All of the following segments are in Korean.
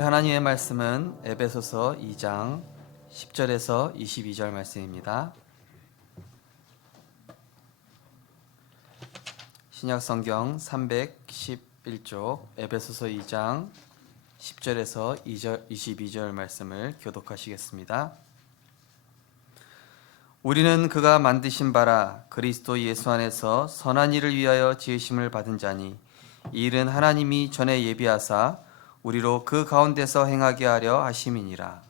하나님의 말씀은 에베소서 2장 10절에서 22절 말씀입니다. 신약성경 311쪽 에베소서 2장 10절에서 22절 말씀을 교독하시겠습니다. 우리는 그가 만드신 바라 그리스도 예수 안에서 선한 일을 위하여 지으심을 받은 자니 이 일은 하나님이 전에 예비하사 우리로 그 가운데서 행하게 하려 하심이니라.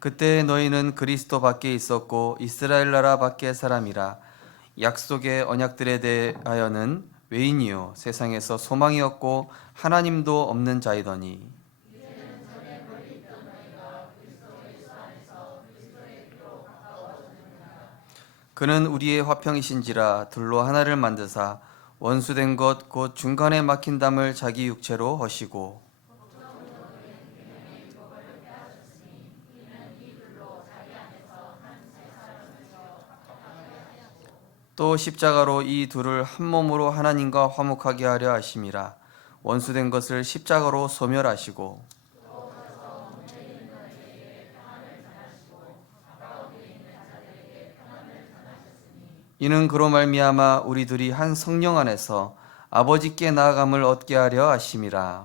그때 너희는 그리스도 밖에 있었고 이스라엘 나라 밖의 사람이라. 약속의 언약들에 대하여는 외인이요 세상에서 소망이 없고 하나님도 없는 자이더니 그는 우리의 화평이신지라. 둘로 하나를 만드사 원수된 것 곧 중간에 막힌 담을 자기 육체로 허시고 또 십자가로 이 둘을 한 몸으로 하나님과 화목하게 하려 하심이라. 원수된 것을 십자가로 소멸하시고 이는 그로 말미암아 우리 둘이 한 성령 안에서 아버지께 나아감을 얻게 하려 하심이라.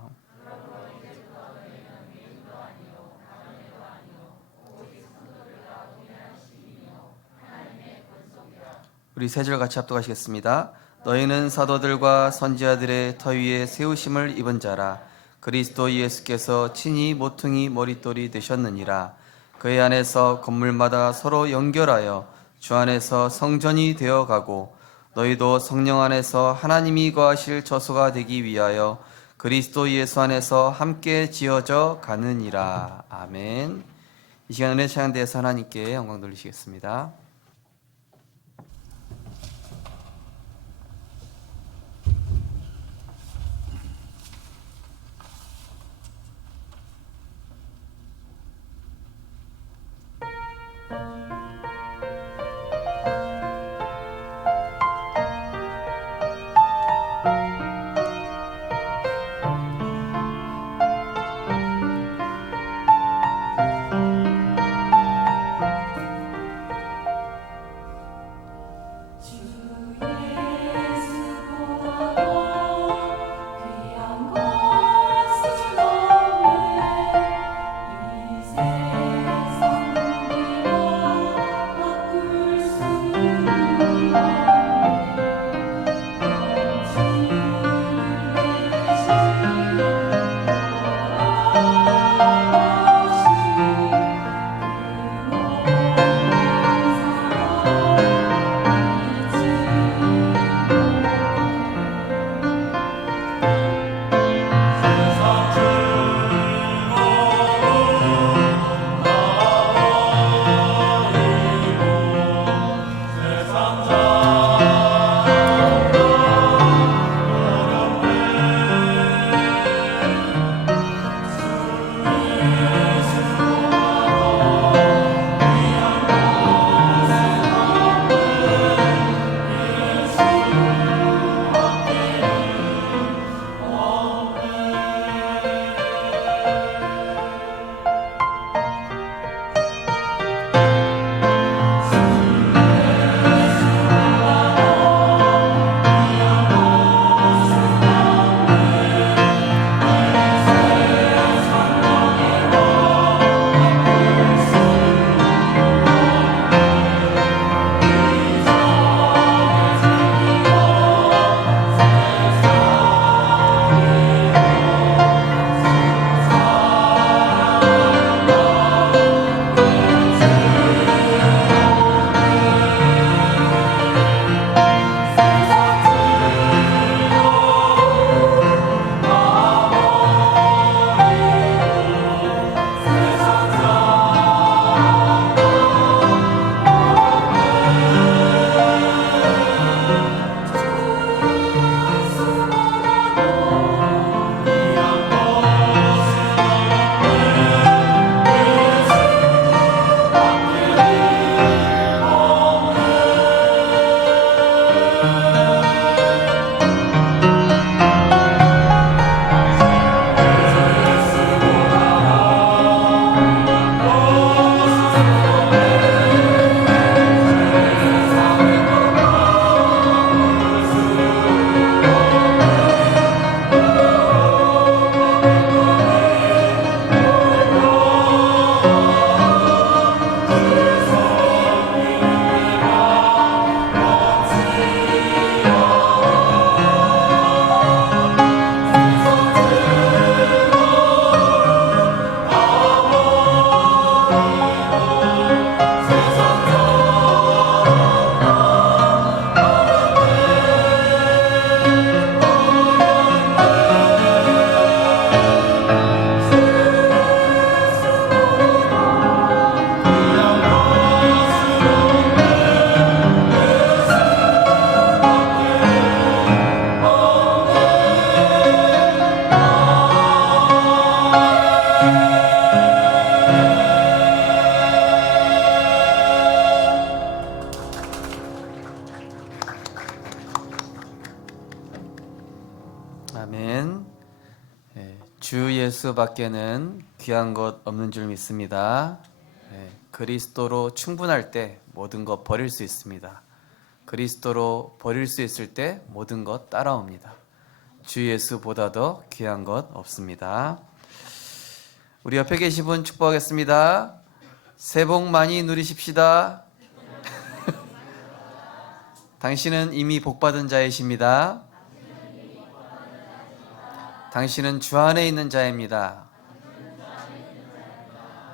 우리 세 절 같이 합독하시겠습니다. 너희는 사도들과 선지자들의 터 위에 세우심을 입은 자라. 그리스도 예수께서 친히 모퉁이 머릿돌이 되셨느니라. 그의 안에서 건물마다 서로 연결하여 주 안에서 성전이 되어가고 너희도 성령 안에서 하나님이 거하실 처소가 되기 위하여 그리스도 예수 안에서 함께 지어져 가느니라. 아멘. 이 시간에 찬양대에서 하나님께 영광 돌리시겠습니다. 예수밖에는 귀한 것 없는 줄 믿습니다. 그리스도로 충분할 때 모든 것 버릴 수 있습니다. 그리스도로 버릴 수 있을 때 모든 것 따라옵니다. 주 예수보다 더 귀한 것 없습니다. 우리 옆에 계신 분 축복하겠습니다. 새해 복 많이 누리십시다. 당신은 이미 복받은 자이십니다. 당신은 주 안에 있는 자입니다.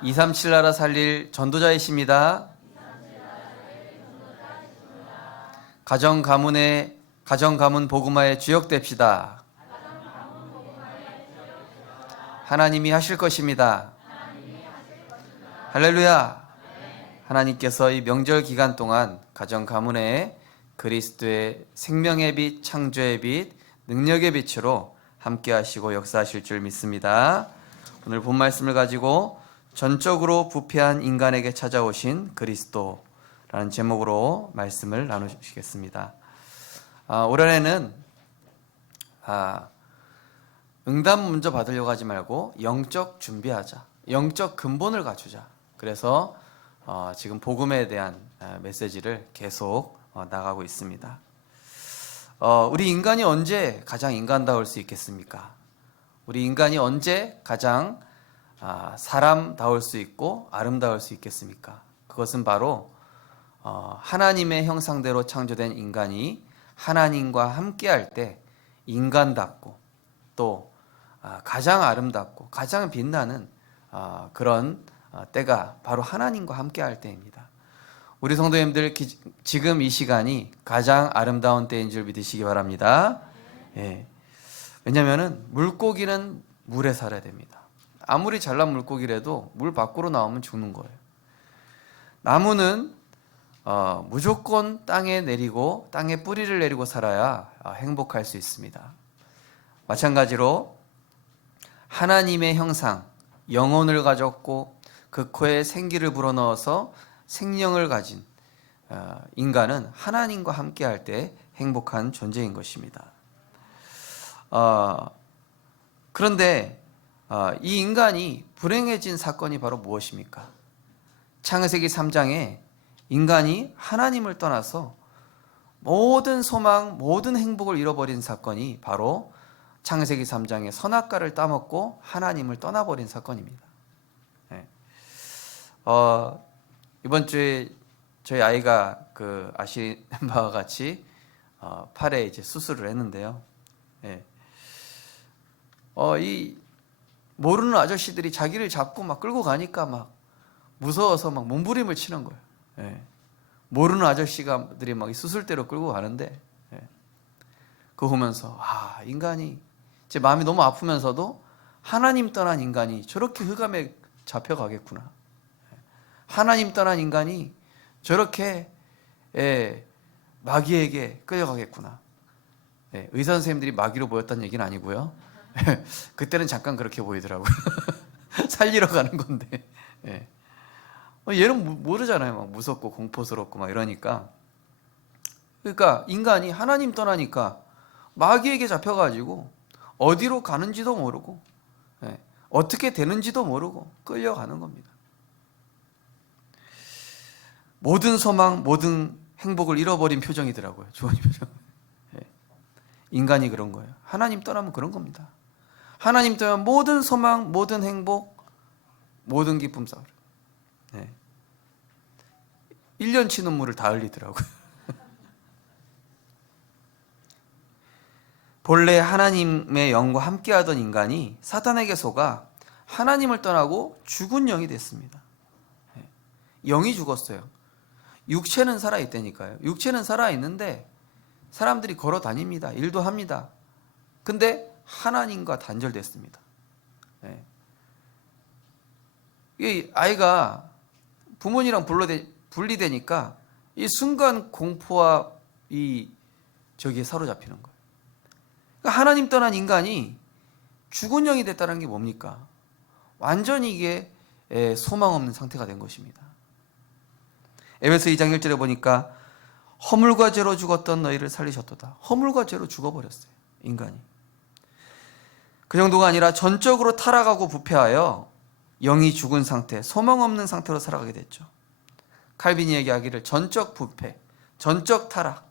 237 나라 살릴 전도자이십니다. 가정 가문 복음화에 주역됩시다. 하나님이 하실 것입니다. 할렐루야. 하나님께서 이 명절 기간 동안 가정 가문에 그리스도의 생명의 빛, 창조의 빛, 능력의 빛으로 함께 하시고 역사하실 줄 믿습니다. 오늘 본 말씀을 가지고 전적으로 부패한 인간에게 찾아오신 그리스도라는 제목으로 말씀을 나누시겠습니다. 올해는 응답 먼저 받으려고 하지 말고 영적 준비하자. 영적 근본을 갖추자. 그래서 지금 복음에 대한 메시지를 계속 나가고 있습니다. 우리 인간이 언제 가장 인간다울 수 있겠습니까? 우리 인간이 언제 가장 사람다울 수 있고 아름다울 수 있겠습니까? 그것은 바로 하나님의 형상대로 창조된 인간이 하나님과 함께할 때 인간답고 또 가장 아름답고 가장 빛나는 그런 때가 바로 하나님과 함께할 때입니다. 우리 성도님들 지금 이 시간이 가장 아름다운 때인 줄 믿으시기 바랍니다. 왜냐하면 물고기는 물에 살아야 됩니다. 아무리 잘난 물고기라도 물 밖으로 나오면 죽는 거예요. 나무는 무조건 땅에 내리고 땅에 뿌리를 내리고 살아야 행복할 수 있습니다. 마찬가지로 하나님의 형상, 영혼을 가졌고 그 코에 생기를 불어넣어서 생명을 가진 인간은 하나님과 함께할 때 행복한 존재인 것입니다. 그런데 이 인간이 불행해진 사건이 바로 무엇입니까? 창세기 3장에 인간이 하나님을 떠나서 모든 소망, 모든 행복을 잃어버린 사건이 바로 창세기 3장의 선악과를 따먹고 하나님을 떠나버린 사건입니다. 이번 주에 저희 아이가 아시는 바와 같이 팔에 이제 수술을 했는데요. 이 모르는 아저씨들이 자기를 잡고 막 끌고 가니까 막 무서워서 막 몸부림을 치는 거예요. 모르는 아저씨들이 막 수술대로 끌고 가는데 그거 보면서 인간이 제 마음이 너무 아프면서도 하나님 떠난 인간이 저렇게 흑암에 잡혀가겠구나. 하나님 떠난 인간이 저렇게 마귀에게 끌려가겠구나. 의사 선생님들이 마귀로 보였다는 얘기는 아니고요. 그때는 잠깐 그렇게 보이더라고요. 살리러 가는 건데. 얘는 모르잖아요. 막 무섭고 공포스럽고 막 이러니까. 그러니까 인간이 하나님 떠나니까 마귀에게 잡혀가지고 어디로 가는지도 모르고 어떻게 되는지도 모르고 끌려가는 겁니다. 모든 소망, 모든 행복을 잃어버린 표정이더라고요. 주원이 표정. 인간이 그런 거예요. 하나님 떠나면 그런 겁니다. 하나님 떠나면 모든 소망, 모든 행복, 모든 기쁨 싸우려. 1년치 눈물을 다 흘리더라고요. 본래 하나님의 영과 함께하던 인간이 사탄에게 속아 하나님을 떠나고 죽은 영이 됐습니다. 영이 죽었어요. 육체는 살아있다니까요. 육체는 살아있는데 사람들이 걸어 다닙니다. 일도 합니다. 근데 하나님과 단절됐습니다. 이 아이가 부모님이랑 분리되니까 이 순간 공포와 저기에 사로잡히는 거예요. 그러니까 하나님 떠난 인간이 죽은 영이 됐다는 게 뭡니까? 완전히 이게 소망 없는 상태가 된 것입니다. 에베소 2장 1절에 보니까 허물과 죄로 죽었던 너희를 살리셨도다. 허물과 죄로 죽어버렸어요. 인간이. 그 정도가 아니라 전적으로 타락하고 부패하여 영이 죽은 상태, 소망 없는 상태로 살아가게 됐죠. 칼빈이 얘기하기를 전적 부패, 전적 타락.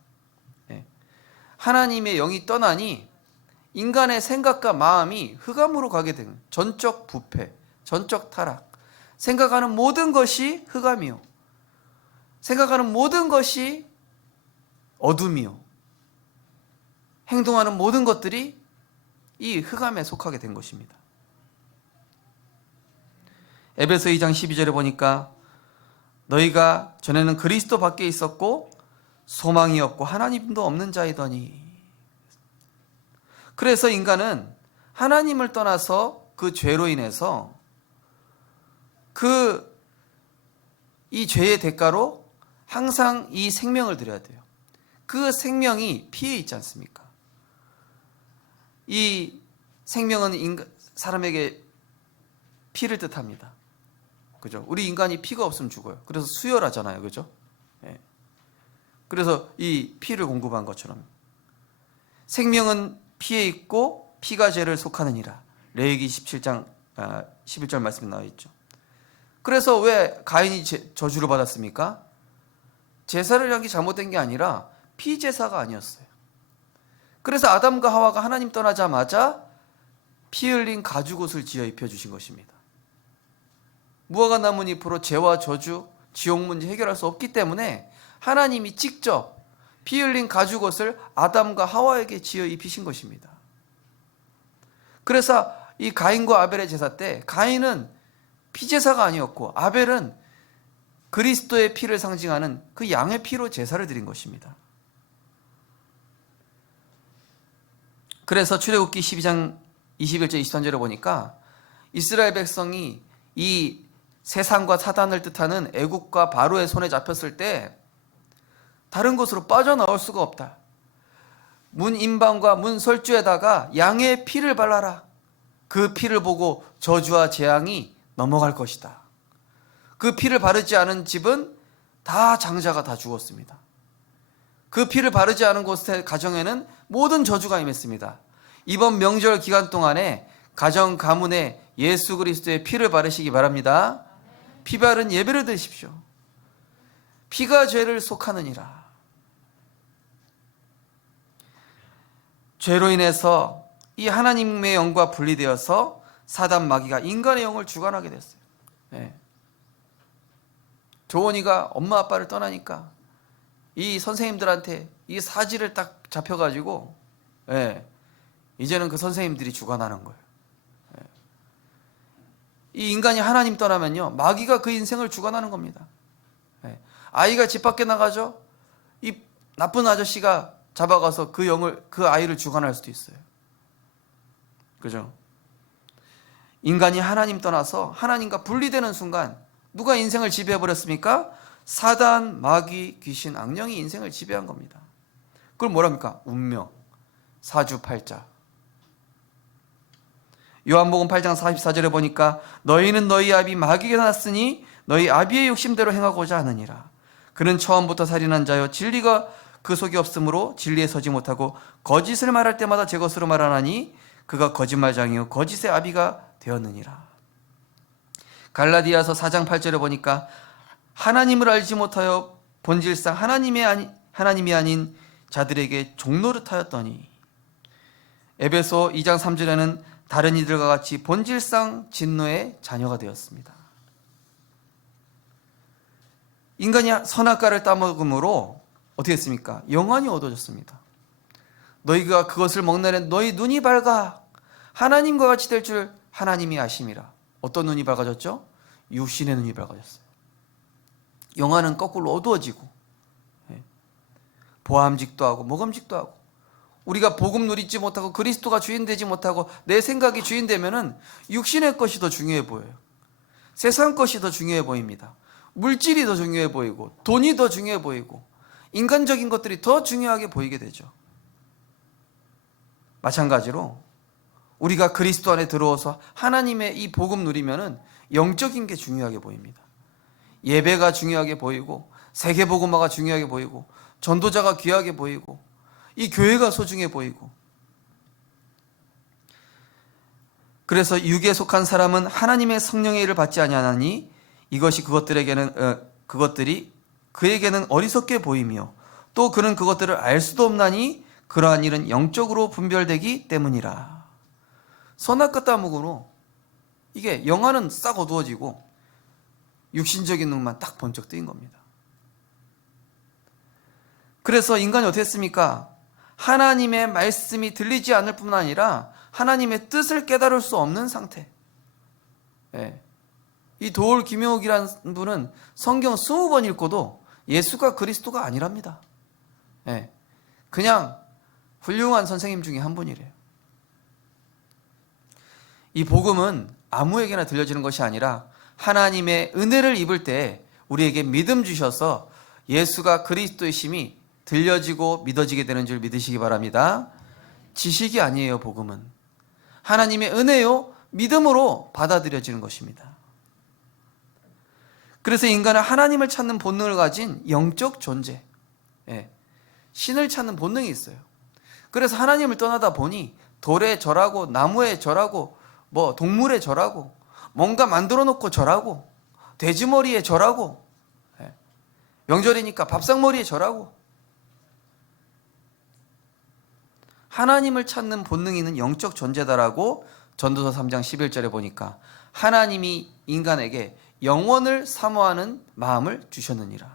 하나님의 영이 떠나니 인간의 생각과 마음이 흑암으로 가게 된 전적 부패, 전적 타락. 생각하는 모든 것이 흑암이요, 생각하는 모든 것이 어둠이요, 행동하는 모든 것들이 이 흑암에 속하게 된 것입니다. 에베소 2장 12절에 보니까 너희가 전에는 그리스도 밖에 있었고 소망이 없고 하나님도 없는 자이더니. 그래서 인간은 하나님을 떠나서 그 죄로 인해서 이 죄의 대가로 항상 이 생명을 드려야 돼요. 그 생명이 피에 있지 않습니까? 이 생명은 사람에게 피를 뜻합니다. 그죠? 우리 인간이 피가 없으면 죽어요. 그래서 수혈하잖아요. 그죠? 예. 그래서 이 피를 공급한 것처럼 생명은 피에 있고 피가 죄를 속하느니라. 레위기 17장 11절 말씀에 나와 있죠. 그래서 왜 가인이 저주를 받았습니까? 제사를 한 게 잘못된 게 아니라 피제사가 아니었어요. 그래서 아담과 하와가 하나님 떠나자마자 피 흘린 가죽옷을 지어 입혀주신 것입니다. 무화과 나뭇잎으로 죄와 저주, 지옥 문제 해결할 수 없기 때문에 하나님이 직접 피 흘린 가죽옷을 아담과 하와에게 지어 입히신 것입니다. 그래서 이 가인과 아벨의 제사 때 가인은 피제사가 아니었고 아벨은 그리스도의 피를 상징하는 그 양의 피로 제사를 드린 것입니다. 그래서 출애굽기 12장 21절 23절에 보니까 이스라엘 백성이 이 세상과 사단을 뜻하는 애국과 바로의 손에 잡혔을 때 다른 곳으로 빠져나올 수가 없다. 문 임방과 문 설주에다가 양의 피를 발라라. 그 피를 보고 저주와 재앙이 넘어갈 것이다. 그 피를 바르지 않은 집은 다 장자가 다 죽었습니다. 그 피를 바르지 않은 곳의 가정에는 모든 저주가 임했습니다. 이번 명절 기간 동안에 가정 가문에 예수 그리스도의 피를 바르시기 바랍니다. 피 바른 예배를 드십시오. 피가 죄를 속하느니라. 죄로 인해서 이 하나님의 영과 분리되어서 사단 마귀가 인간의 영을 주관하게 됐어요. 네. 조원이가 엄마 아빠를 떠나니까 이 선생님들한테 이 사지를 딱 잡혀가지고 이제는 그 선생님들이 주관하는 거예요. 이 인간이 하나님 떠나면요, 마귀가 그 인생을 주관하는 겁니다. 아이가 집 밖에 나가죠. 이 나쁜 아저씨가 잡아가서 그 아이를 주관할 수도 있어요. 그죠? 인간이 하나님 떠나서 하나님과 분리되는 순간 누가 인생을 지배해버렸습니까? 사단, 마귀, 귀신, 악령이 인생을 지배한 겁니다. 그걸 뭐랍니까? 운명, 사주팔자. 요한복음 8장 44절에 보니까 너희는 너희 아비 마귀가 났으니 너희 아비의 욕심대로 행하고자 하느니라. 그는 처음부터 살인한 자요 진리가 그 속에 없으므로 진리에 서지 못하고 거짓을 말할 때마다 제 것으로 말하나니 그가 거짓말장이요 거짓의 아비가 되었느니라. 갈라디아서 4장 8절에 보니까 하나님을 알지 못하여 본질상 하나님이 아닌 자들에게 종노릇하였더니, 에베소 2장 3절에는 다른 이들과 같이 본질상 진노의 자녀가 되었습니다. 인간이 선악과를 따먹음으로 어떻게 했습니까? 영안이 어두워졌습니다. 너희가 그것을 먹나니 너희 눈이 밝아 하나님과 같이 될 줄 하나님이 아심이라. 어떤 눈이 밝아졌죠? 육신의 눈이 밝아졌어요. 영안은 거꾸로 어두워지고 보암직도 하고 먹음직도 하고, 우리가 복음 누리지 못하고 그리스도가 주인 되지 못하고 내 생각이 주인 되면은 육신의 것이 더 중요해 보여요. 세상 것이 더 중요해 보입니다. 물질이 더 중요해 보이고 돈이 더 중요해 보이고 인간적인 것들이 더 중요하게 보이게 되죠. 마찬가지로 우리가 그리스도 안에 들어와서 하나님의 이 복음 누리면은 영적인 게 중요하게 보입니다. 예배가 중요하게 보이고 세계복음화가 중요하게 보이고 전도자가 귀하게 보이고 이 교회가 소중해 보이고, 그래서 육에 속한 사람은 하나님의 성령의 일을 받지 아니하나니 이것이 그것들이 그에게는 어리석게 보이며 또 그는 그것들을 알 수도 없나니 그러한 일은 영적으로 분별되기 때문이라. 선악과 따먹으로 이게 영화는 싹 어두워지고 육신적인 눈만 딱 번쩍 뜨인 겁니다. 그래서 인간이 어떻게 했습니까? 하나님의 말씀이 들리지 않을 뿐만 아니라 하나님의 뜻을 깨달을 수 없는 상태. 이 도올 김용욱이라는 분은 성경 20번 읽고도 예수가 그리스도가 아니랍니다. 그냥 훌륭한 선생님 중에 한 분이래요. 이 복음은 아무에게나 들려지는 것이 아니라 하나님의 은혜를 입을 때 우리에게 믿음 주셔서 예수가 그리스도이심이 들려지고 믿어지게 되는 줄 믿으시기 바랍니다. 지식이 아니에요. 복음은 하나님의 은혜요 믿음으로 받아들여지는 것입니다. 그래서 인간은 하나님을 찾는 본능을 가진 영적 존재, 신을 찾는 본능이 있어요. 그래서 하나님을 떠나다 보니 돌에 절하고 나무에 절하고 뭐 동물에 절하고 뭔가 만들어 놓고 절하고 돼지머리에 절하고 명절이니까 밥상머리에 절하고. 하나님을 찾는 본능이 있는 영적 존재다라고 전도서 3장 11절에 보니까 하나님이 인간에게 영원을 사모하는 마음을 주셨느니라.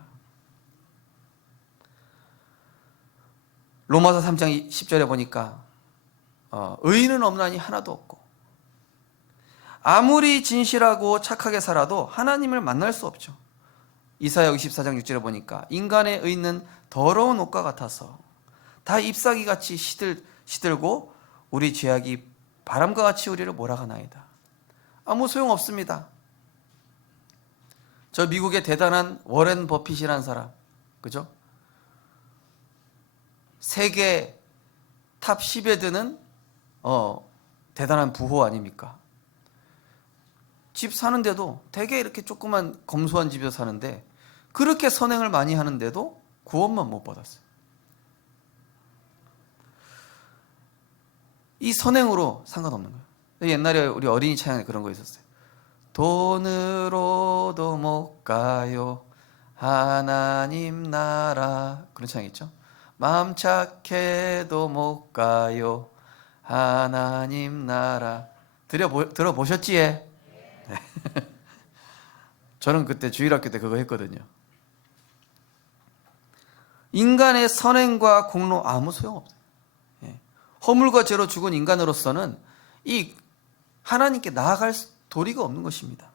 로마서 3장 10절에 보니까 의인은 없나니 하나도 없고 아무리 진실하고 착하게 살아도 하나님을 만날 수 없죠. 이사야 64장 6절에 보니까 인간의 의는 더러운 옷과 같아서 다 잎사귀같이 시들고 우리 죄악이 바람과 같이 우리를 몰아가나이다. 아무 소용없습니다. 저 미국의 대단한 워렌 버핏이라는 사람, 그죠? 세계 탑 10에 드는 대단한 부호 아닙니까? 집 사는데도 되게 이렇게 조그만 검소한 집에서 사는데 그렇게 선행을 많이 하는데도 구원만 못 받았어요. 이 선행으로 상관없는 거예요. 옛날에 우리 어린이 찬양에 그런 거 있었어요. 돈으로도 못 가요 하나님 나라, 그런 찬양 있죠. 마음 착해도 못 가요 하나님 나라. 들어보셨지에? 네. 저는 그때 주일학교 때 그거 했거든요. 인간의 선행과 공로 아무 소용없어요. 허물과 죄로 죽은 인간으로서는 이 하나님께 나아갈 도리가 없는 것입니다.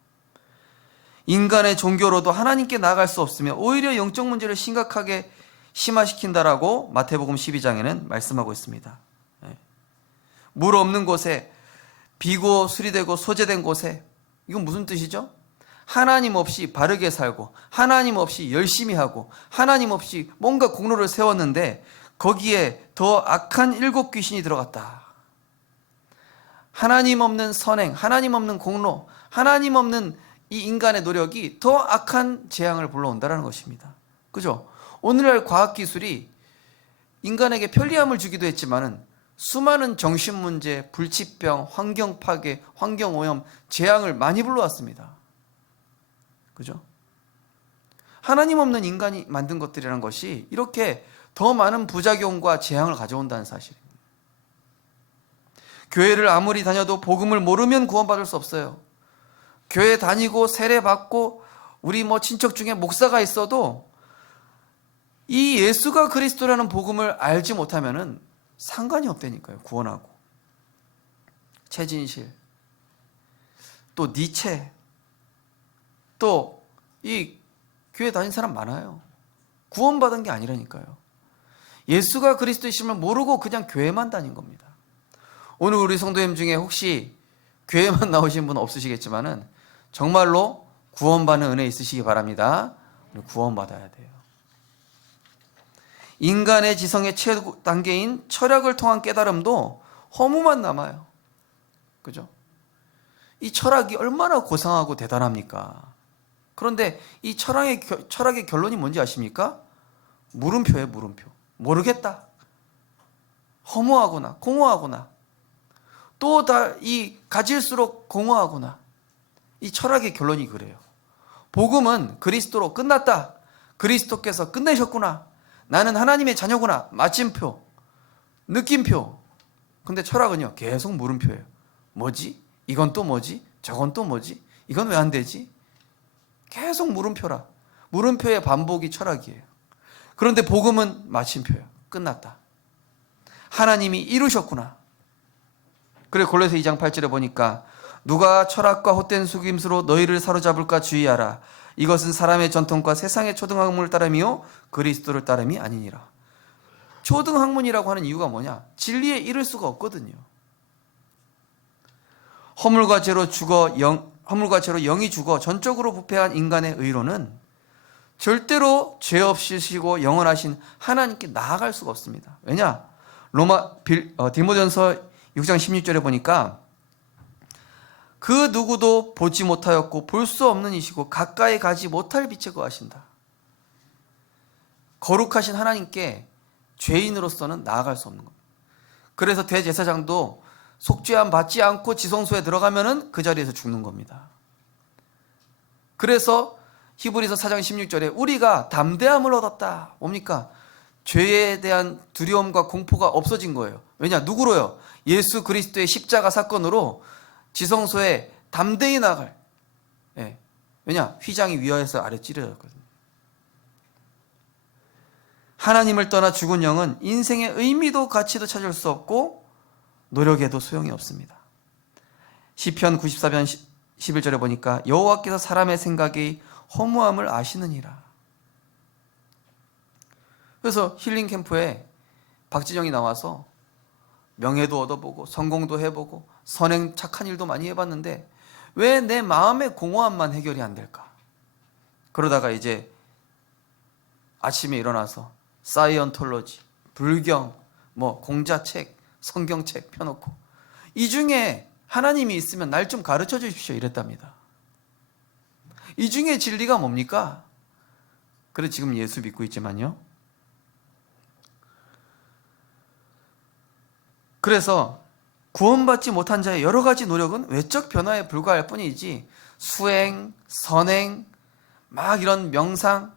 인간의 종교로도 하나님께 나아갈 수 없으며 오히려 영적 문제를 심각하게 심화시킨다라고 마태복음 12장에는 말씀하고 있습니다. 물 없는 곳에, 비고 수리되고 소재된 곳에, 이건 무슨 뜻이죠? 하나님 없이 바르게 살고 하나님 없이 열심히 하고 하나님 없이 뭔가 공로를 세웠는데 거기에 더 악한 7 귀신이 들어갔다. 하나님 없는 선행, 하나님 없는 공로, 하나님 없는 이 인간의 노력이 더 악한 재앙을 불러온다는 것입니다. 그죠? 오늘날 과학기술이 인간에게 편리함을 주기도 했지만은 수많은 정신문제, 불치병, 환경파괴, 환경오염, 재앙을 많이 불러왔습니다. 그죠? 하나님 없는 인간이 만든 것들이라는 것이 이렇게 더 많은 부작용과 재앙을 가져온다는 사실입니다. 교회를 아무리 다녀도 복음을 모르면 구원받을 수 없어요. 교회 다니고 세례받고 우리 친척 중에 목사가 있어도 이 예수가 그리스도라는 복음을 알지 못하면은 상관이 없다니까요. 구원하고. 최진실, 또 니체, 또 이 교회 다닌 사람 많아요. 구원받은 게 아니라니까요. 예수가 그리스도이심을 모르고 그냥 교회만 다닌 겁니다. 오늘 우리 성도님 중에 혹시 교회만 나오신 분 없으시겠지만은 정말로 구원받는 은혜 있으시기 바랍니다. 구원받아야 돼요. 인간의 지성의 최고 단계인 철학을 통한 깨달음도 허무만 남아요. 그죠? 이 철학이 얼마나 고상하고 대단합니까? 그런데 이 철학의 결론이 뭔지 아십니까? 물음표예요, 물음표. 모르겠다. 허무하구나, 공허하구나. 또 다 이 가질수록 공허하구나. 이 철학의 결론이 그래요. 복음은 그리스도로 끝났다. 그리스도께서 끝내셨구나. 나는 하나님의 자녀구나. 마침표, 느낌표. 근데 철학은요, 계속 물음표예요. 뭐지? 이건 또 뭐지? 저건 또 뭐지? 이건 왜 안 되지? 계속 물음표라. 물음표의 반복이 철학이에요. 그런데 복음은 마침표예요. 끝났다. 하나님이 이루셨구나. 그래 골로새 2장 8절에 보니까 누가 철학과 헛된 속임수로 너희를 사로잡을까 주의하라. 이것은 사람의 전통과 세상의 초등학문을 따름이요 그리스도를 따름이 아니니라. 초등학문이라고 하는 이유가 뭐냐? 진리에 이를 수가 없거든요. 허물과 죄로 영이 죽어 전적으로 부패한 인간의 의로는 절대로 죄 없으시고 영원하신 하나님께 나아갈 수가 없습니다. 왜냐? 디모데전서 6장 16절에 보니까 그 누구도 보지 못하였고 볼 수 없는 이시고 가까이 가지 못할 빛에 거하신다. 거룩하신 하나님께 죄인으로서는 나아갈 수 없는 겁니다. 그래서 대제사장도 속죄함 받지 않고 지성소에 들어가면은 그 자리에서 죽는 겁니다. 그래서 히브리서 4장 16절에 우리가 담대함을 얻었다. 뭡니까? 죄에 대한 두려움과 공포가 없어진 거예요. 왜냐? 누구로요? 예수 그리스도의 십자가 사건으로 지성소에 담대히 나갈. 예. 왜냐? 휘장이 위아에서 아래 찌르졌거든요. 하나님을 떠나 죽은 영은 인생의 의미도 가치도 찾을 수 없고 노력에도 소용이 없습니다. 시편 94편 11절에 보니까 여호와께서 사람의 생각의 허무함을 아시느니라. 그래서 힐링 캠프에 박진영이 나와서 명예도 얻어보고 성공도 해보고 선행 착한 일도 많이 해봤는데 왜 내 마음의 공허함만 해결이 안 될까? 그러다가 이제 아침에 일어나서 사이언톨로지, 불경, 공자책, 성경책 펴놓고 이 중에 하나님이 있으면 날 좀 가르쳐 주십시오 이랬답니다. 이 중에 진리가 뭡니까? 그래 지금 예수 믿고 있지만요. 그래서 구원받지 못한 자의 여러 가지 노력은 외적 변화에 불과할 뿐이지 수행, 선행, 막 이런 명상,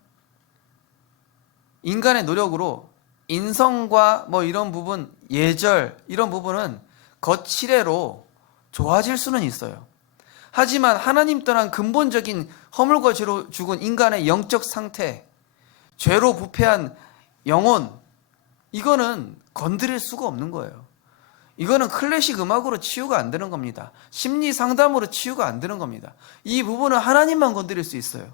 인간의 노력으로 인성과 이런 부분, 예절 이런 부분은 거칠애로 좋아질 수는 있어요. 하지만 하나님 떠난 근본적인 허물과 죄로 죽은 인간의 영적 상태, 죄로 부패한 영혼, 이거는 건드릴 수가 없는 거예요. 이거는 클래식 음악으로 치유가 안 되는 겁니다. 심리 상담으로 치유가 안 되는 겁니다. 이 부분은 하나님만 건드릴 수 있어요.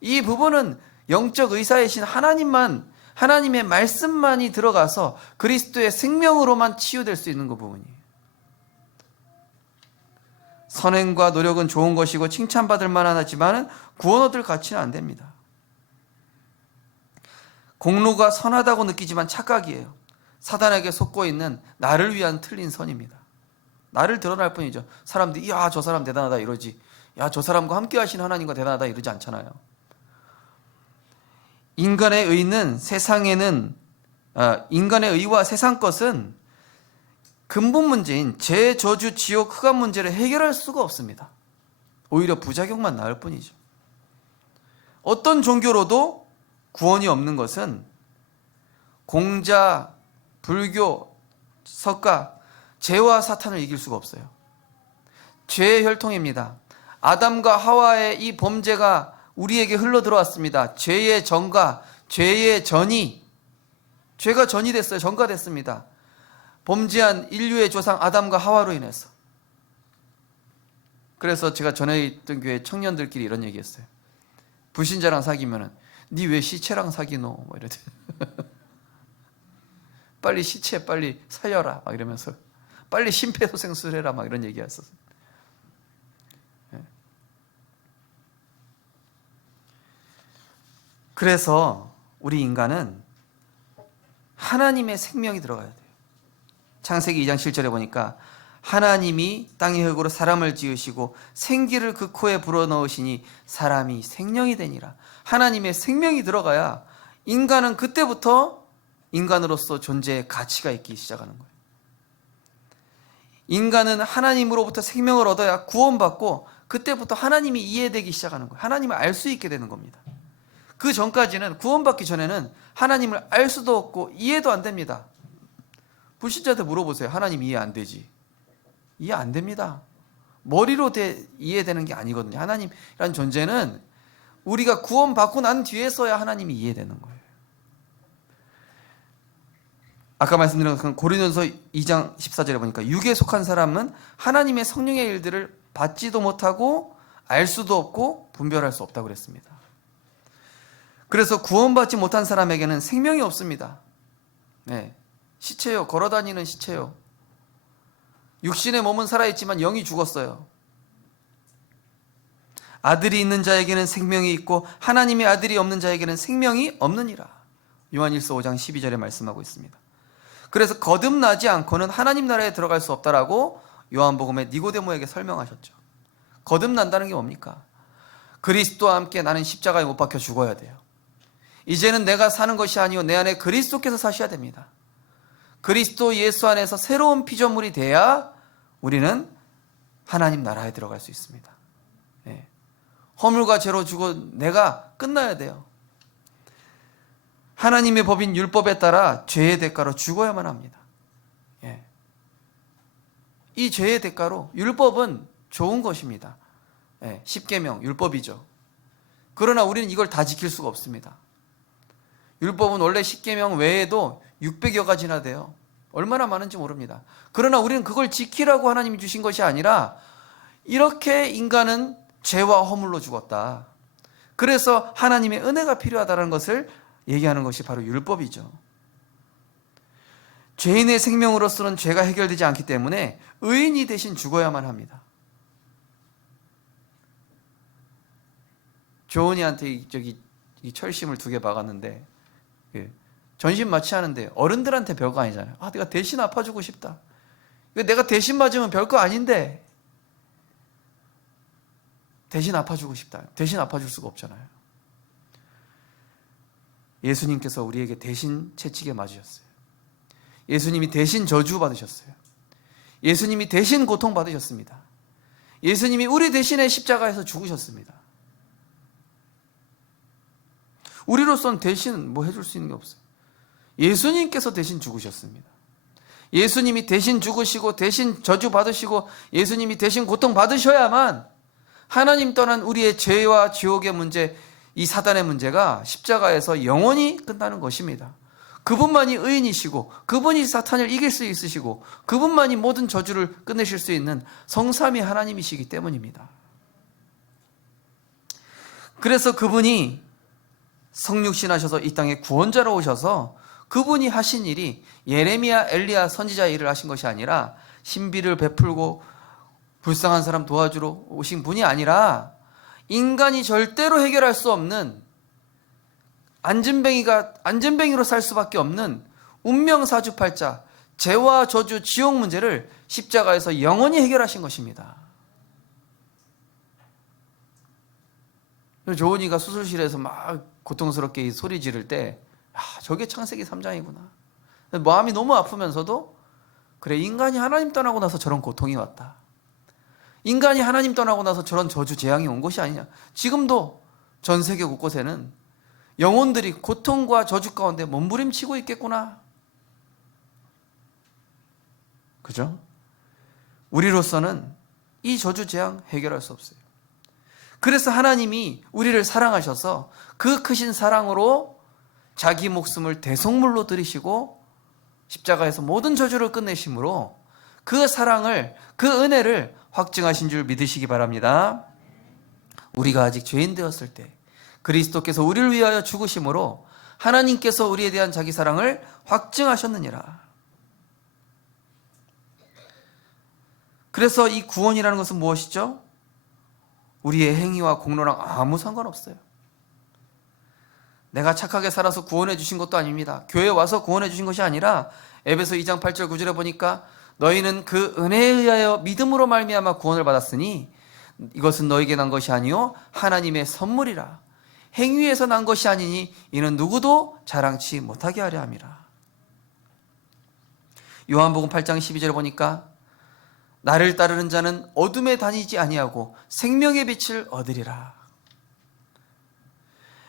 이 부분은 영적 의사이신 하나님의 말씀만이 들어가서 그리스도의 생명으로만 치유될 수 있는 그 부분이에요. 선행과 노력은 좋은 것이고 칭찬받을 만하지만 구원 얻을 가치는 안 됩니다. 공로가 선하다고 느끼지만 착각이에요. 사단에게 속고 있는 나를 위한 틀린 선입니다. 나를 드러날 뿐이죠. 사람들이 야, 저 사람 대단하다 이러지. 야, 저 사람과 함께 하시는 하나님과 대단하다 이러지 않잖아요. 인간의 의는 인간의 의와 세상 것은 근본 문제인 죄, 저주, 지옥, 흑암 문제를 해결할 수가 없습니다. 오히려 부작용만 나을 뿐이죠. 어떤 종교로도 구원이 없는 것은 공자, 불교, 석가, 죄와 사탄을 이길 수가 없어요. 죄의 혈통입니다. 아담과 하와의 이 범죄가 우리에게 흘러 들어왔습니다. 죄의 전가, 죄의 전이, 죄가 전이 됐어요. 전가 됐습니다. 범죄한 인류의 조상 아담과 하와로 인해서. 그래서 제가 전에 있던 교회 청년들끼리 이런 얘기 했어요. 불신자랑 사귀면은 니 왜 시체랑 사귀노? 이러대. 빨리 시체 빨리 살려라 막 이러면서 빨리 심폐소생술해라 막 이런 얘기했었어요. 그래서 우리 인간은 하나님의 생명이 들어가야 돼요. 창세기 2장 7절에 보니까 하나님이 땅의 흙으로 사람을 지으시고 생기를 그 코에 불어넣으시니 사람이 생명이 되니라. 하나님의 생명이 들어가야 인간은 그때부터 인간으로서 존재의 가치가 있기 시작하는 거예요. 인간은 하나님으로부터 생명을 얻어야 구원받고 그때부터 하나님이 이해되기 시작하는 거예요. 하나님을 알 수 있게 되는 겁니다. 그 전까지는, 구원받기 전에는 하나님을 알 수도 없고 이해도 안 됩니다. 불신자한테 물어보세요. 하나님 이해 안 되지? 이해 안 됩니다. 머리로 이해되는 게 아니거든요. 하나님이란 존재는 우리가 구원받고 난 뒤에서야 하나님이 이해되는 거예요. 아까 말씀드린 것처럼 고린도서 2장 14절에 보니까 육에 속한 사람은 하나님의 성령의 일들을 받지도 못하고 알 수도 없고 분별할 수 없다고 그랬습니다. 그래서 구원받지 못한 사람에게는 생명이 없습니다. 네, 시체요. 걸어다니는 시체요. 육신의 몸은 살아있지만 영이 죽었어요. 아들이 있는 자에게는 생명이 있고 하나님의 아들이 없는 자에게는 생명이 없느니라. 요한일서 5장 12절에 말씀하고 있습니다. 그래서 거듭나지 않고는 하나님 나라에 들어갈 수 없다라고 요한복음에 니고데모에게 설명하셨죠. 거듭난다는 게 뭡니까? 그리스도와 함께 나는 십자가에 못 박혀 죽어야 돼요. 이제는 내가 사는 것이 아니요 내 안에 그리스도께서 사셔야 됩니다. 그리스도 예수 안에서 새로운 피조물이 돼야 우리는 하나님 나라에 들어갈 수 있습니다. 네. 허물과 죄로 죽어 내가 끝나야 돼요. 하나님의 법인 율법에 따라 죄의 대가로 죽어야만 합니다. 예. 이 죄의 대가로, 율법은 좋은 것입니다. 예. 십계명 율법이죠. 그러나 우리는 이걸 다 지킬 수가 없습니다. 율법은 원래 십계명 외에도 600여 가지나 돼요. 얼마나 많은지 모릅니다. 그러나 우리는 그걸 지키라고 하나님이 주신 것이 아니라 이렇게 인간은 죄와 허물로 죽었다. 그래서 하나님의 은혜가 필요하다는 것을 얘기하는 것이 바로 율법이죠. 죄인의 생명으로서는 죄가 해결되지 않기 때문에 의인이 대신 죽어야만 합니다. 조은이한테 이 철심을 2개 박았는데 전신 마취하는데 어른들한테 별거 아니잖아요. 내가 대신 아파주고 싶다. 내가 대신 맞으면 별거 아닌데 대신 아파주고 싶다. 대신 아파줄 수가 없잖아요. 예수님께서 우리에게 대신 채찍에 맞으셨어요. 예수님이 대신 저주 받으셨어요. 예수님이 대신 고통 받으셨습니다. 예수님이 우리 대신에 십자가에서 죽으셨습니다. 우리로서는 대신 뭐 해줄 수 있는 게 없어요. 예수님께서 대신 죽으셨습니다. 예수님이 대신 죽으시고 대신 저주 받으시고 예수님이 대신 고통 받으셔야만 하나님 떠난 우리의 죄와 지옥의 문제, 이 사단의 문제가 십자가에서 영원히 끝나는 것입니다. 그분만이 의인이시고 그분이 사탄을 이길 수 있으시고 그분만이 모든 저주를 끝내실 수 있는 성삼위 하나님이시기 때문입니다. 그래서 그분이 성육신 하셔서 이 땅에 구원자로 오셔서 그분이 하신 일이 예레미야, 엘리야 선지자의 일을 하신 것이 아니라 신비를 베풀고 불쌍한 사람 도와주러 오신 분이 아니라 인간이 절대로 해결할 수 없는 안전뱅이로 살 수밖에 없는 운명사주팔자, 죄와 저주, 지옥 문제를 십자가에서 영원히 해결하신 것입니다. 조은이가 수술실에서 막 고통스럽게 소리 지를 때 저게 창세기 3장이구나. 마음이 너무 아프면서도 그래, 인간이 하나님 떠나고 나서 저런 고통이 왔다. 인간이 하나님 떠나고 나서 저런 저주 재앙이 온 것이 아니냐. 지금도 전 세계 곳곳에는 영혼들이 고통과 저주 가운데 몸부림치고 있겠구나. 그죠? 우리로서는 이 저주 재앙 해결할 수 없어요. 그래서 하나님이 우리를 사랑하셔서 그 크신 사랑으로 자기 목숨을 대속물로 들이시고 십자가에서 모든 저주를 끝내심으로 그 사랑을, 그 은혜를 확증하신 줄 믿으시기 바랍니다. 우리가 아직 죄인 되었을 때 그리스도께서 우리를 위하여 죽으심으로 하나님께서 우리에 대한 자기 사랑을 확증하셨느니라. 그래서 이 구원이라는 것은 무엇이죠? 우리의 행위와 공로랑 아무 상관없어요. 내가 착하게 살아서 구원해 주신 것도 아닙니다. 교회에 와서 구원해 주신 것이 아니라 에베소 2장 8절 9절에 보니까 너희는 그 은혜에 의하여 믿음으로 말미암아 구원을 받았으니 이것은 너에게 난 것이 아니요 하나님의 선물이라. 행위에서 난 것이 아니니 이는 누구도 자랑치 못하게 하려 함이라. 요한복음 8장 12절에 보니까 나를 따르는 자는 어둠에 다니지 아니하고 생명의 빛을 얻으리라.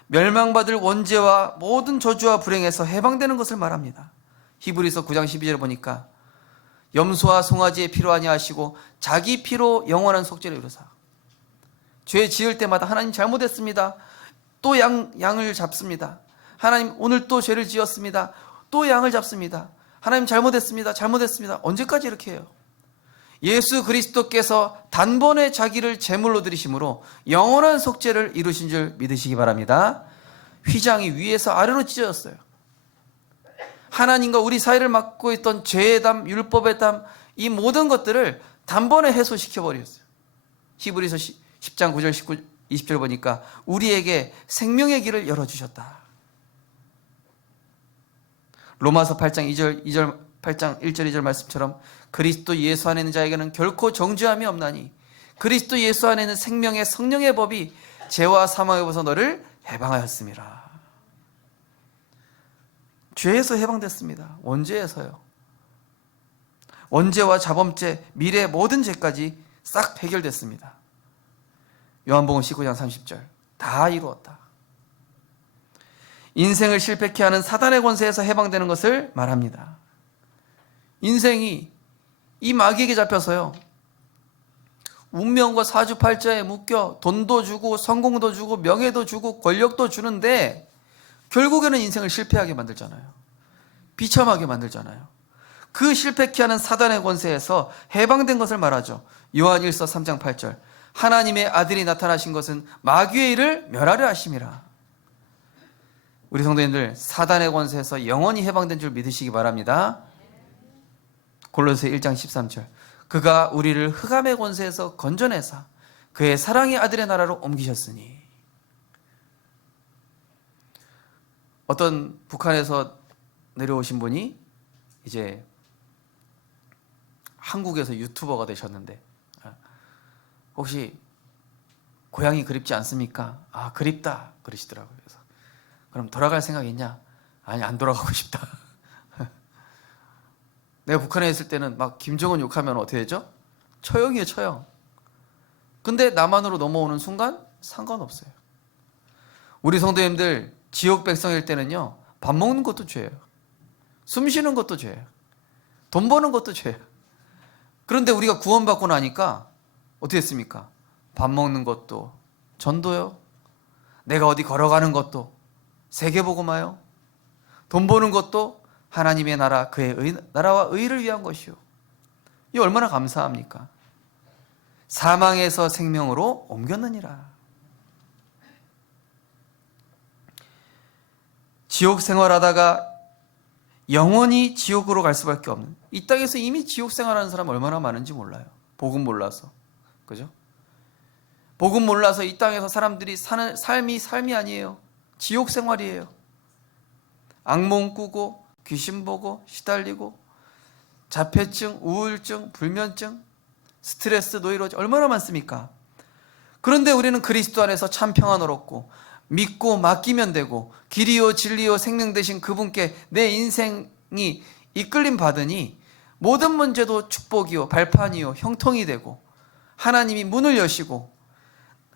멸망받을 원죄와 모든 저주와 불행에서 해방되는 것을 말합니다. 히브리서 9장 12절 보니까 염소와 송아지의 피로 아니하시고 자기 피로 영원한 속죄를 이루사. 죄 지을 때마다 하나님 잘못했습니다. 또 양을 잡습니다. 하나님 오늘 또 죄를 지었습니다. 또 양을 잡습니다. 하나님 잘못했습니다. 언제까지 이렇게 해요? 예수 그리스도께서 단번에 자기를 제물로 드리심으로 영원한 속죄를 이루신 줄 믿으시기 바랍니다. 휘장이 위에서 아래로 찢어졌어요. 하나님과 우리 사이를 막고 있던 죄의 담, 율법의 담, 이 모든 것들을 단번에 해소시켜 버렸어요. 히브리서 10장 9절 20절 보니까 우리에게 생명의 길을 열어주셨다. 로마서 8장 8장 1절 2절 말씀처럼 그리스도 예수 안에 있는 자에게는 결코 정죄함이 없나니 그리스도 예수 안에 있는 생명의 성령의 법이 죄와 사망의 법에서 너를 해방하였습니다. 죄에서 해방됐습니다. 원죄에서요. 원죄와 자범죄, 미래의 모든 죄까지 싹 해결됐습니다. 요한복음 19장 30절 다 이루었다. 인생을 실패케 하는 사단의 권세에서 해방되는 것을 말합니다. 인생이 이 마귀에게 잡혀서요, 운명과 사주팔자에 묶여 돈도 주고 성공도 주고 명예도 주고 권력도 주는데 결국에는 인생을 실패하게 만들잖아요. 비참하게 만들잖아요. 그 실패케 하는 사단의 권세에서 해방된 것을 말하죠. 요한일서 3장 8절 하나님의 아들이 나타나신 것은 마귀의 일을 멸하려 하심이라. 우리 성도님들, 사단의 권세에서 영원히 해방된 줄 믿으시기 바랍니다. 골로새 1장 13절 그가 우리를 흑암의 권세에서 건져내사 그의 사랑의 아들의 나라로 옮기셨으니. 어떤 북한에서 내려오신 분이 이제 한국에서 유튜버가 되셨는데, 혹시 고향이 그립지 않습니까? 아, 그립다 그러시더라고요. 그래서 그럼 돌아갈 생각 있냐? 아니, 안 돌아가고 싶다. 내가 북한에 있을 때는 막 김정은 욕하면 어떻게 되죠? 처형이에요, 처형. 근데 남한으로 넘어오는 순간 상관없어요. 우리 성도님들, 지옥 백성일 때는요, 밥 먹는 것도 죄예요. 숨 쉬는 것도 죄예요. 돈 버는 것도 죄예요. 그런데 우리가 구원받고 나니까 어떻게 했습니까? 밥 먹는 것도 전도요. 내가 어디 걸어가는 것도 세계복음화요. 돈 버는 것도 하나님의 나라, 그의 나라와 의를 위한 것이요. 이 얼마나 감사합니까? 사망에서 생명으로 옮겼느니라. 지옥 생활하다가 영원히 지옥으로 갈 수밖에 없는, 이 땅에서 이미 지옥 생활하는 사람 얼마나 많은지 몰라요. 복음 몰라서. 그죠? 복음 몰라서 이 땅에서 사람들이 사는 삶이 아니에요. 지옥 생활이에요. 악몽 꾸고 귀신 보고 시달리고 자폐증, 우울증, 불면증, 스트레스, 노이로제 얼마나 많습니까? 그런데 우리는 그리스도 안에서 참 평안 얻었고 믿고 맡기면 되고 길이요 진리요 생명 되신 그분께 내 인생이 이끌림 받으니 모든 문제도 축복이요 발판이요 형통이 되고 하나님이 문을 여시고